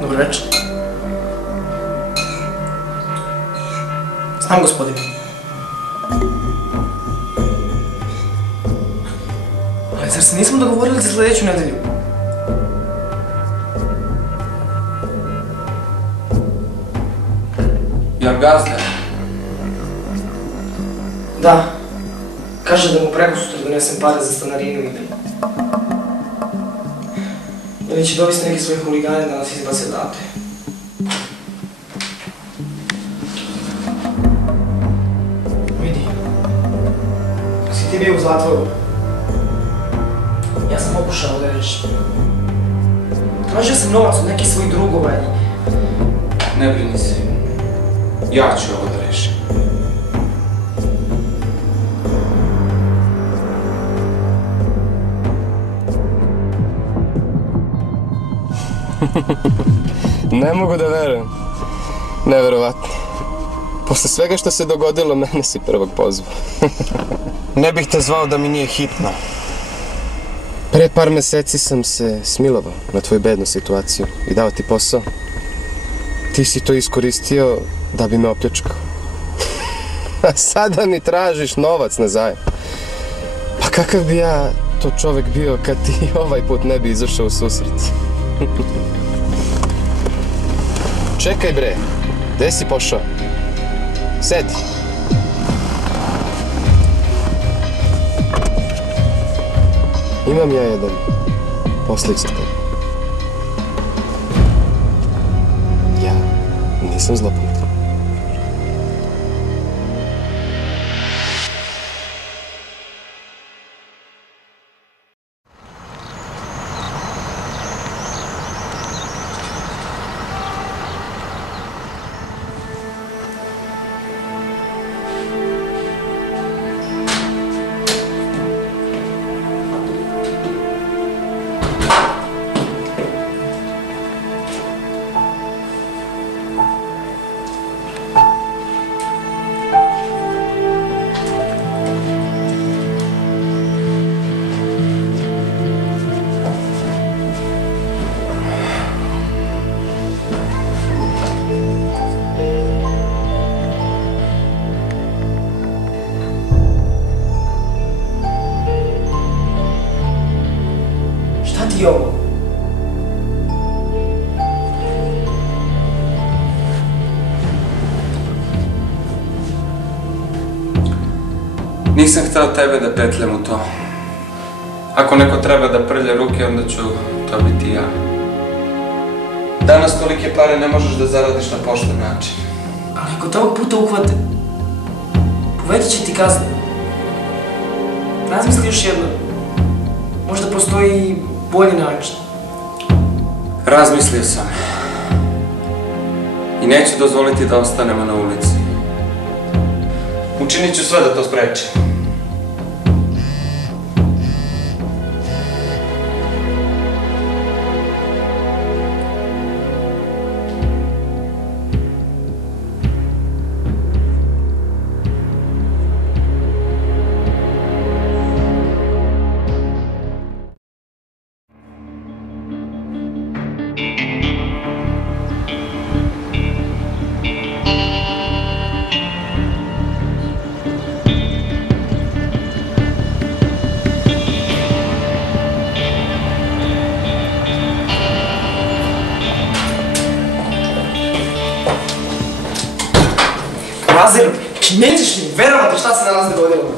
Dobro večer. Znam, gospodine. Ali zar se nismo dogovorili za sljedeću nedelju? Jel gazda? Da. Kaže da mu prekosutra donesem pare za stanarinu i ili će dovesti neki svoje huligane da nas izbace odavde. Vidi, dok si ti bio u zatvoru, ja sam pokušao da rešim. Tražio sam novac od nekih svojih drugova i... Ne brini se. Ja ću ovo da rešim. Ne mogu da verujem. Neverovatno. Posle svega što se dogodilo, mene si prvog pozvao. Ne bih te zvao da mi nije hitno. Pre par meseci sam se smilovao na tvoju bednu situaciju i dao ti posao. Ti si to iskoristio da bi me opljačkao. A sada mi tražiš novac na zajam. Pa kakav bi ja to čovek bio kad ti ovaj put ne bi izašao u susret? Čekaj bre, gde si pošao? Sedi. Imam ja jedan poslić za tebe. Ja nisam zlopamet. Šta ti je ovo? Nisam hteo tebe da petljam u to. Ako neko treba da prlja ruke, onda ću to biti ja. Danas tolike pare ne možeš da zaradiš na pošten način. Ali ako te ovog puta uhvate, povećat će ti kaznu. Razmisli još jedno. Možda postoji bolji način. Razmislio sam. I neću dozvoliti da ostanemo na ulici. Učinit ću sve da to sprečim. Razir, nećeš mi verovati šta se danas dogodilo.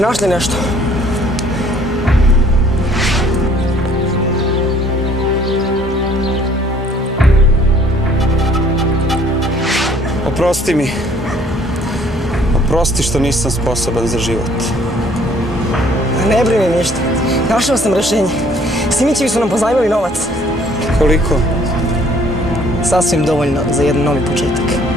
ti našli nešto? Oprosti mi. Oprosti što nisam sposoban za život. Ne brini ništa. Našao sam rešenje. Simićevi su nam pozajmili novac. Koliko? Sasvim dovoljno za jedan novi početak.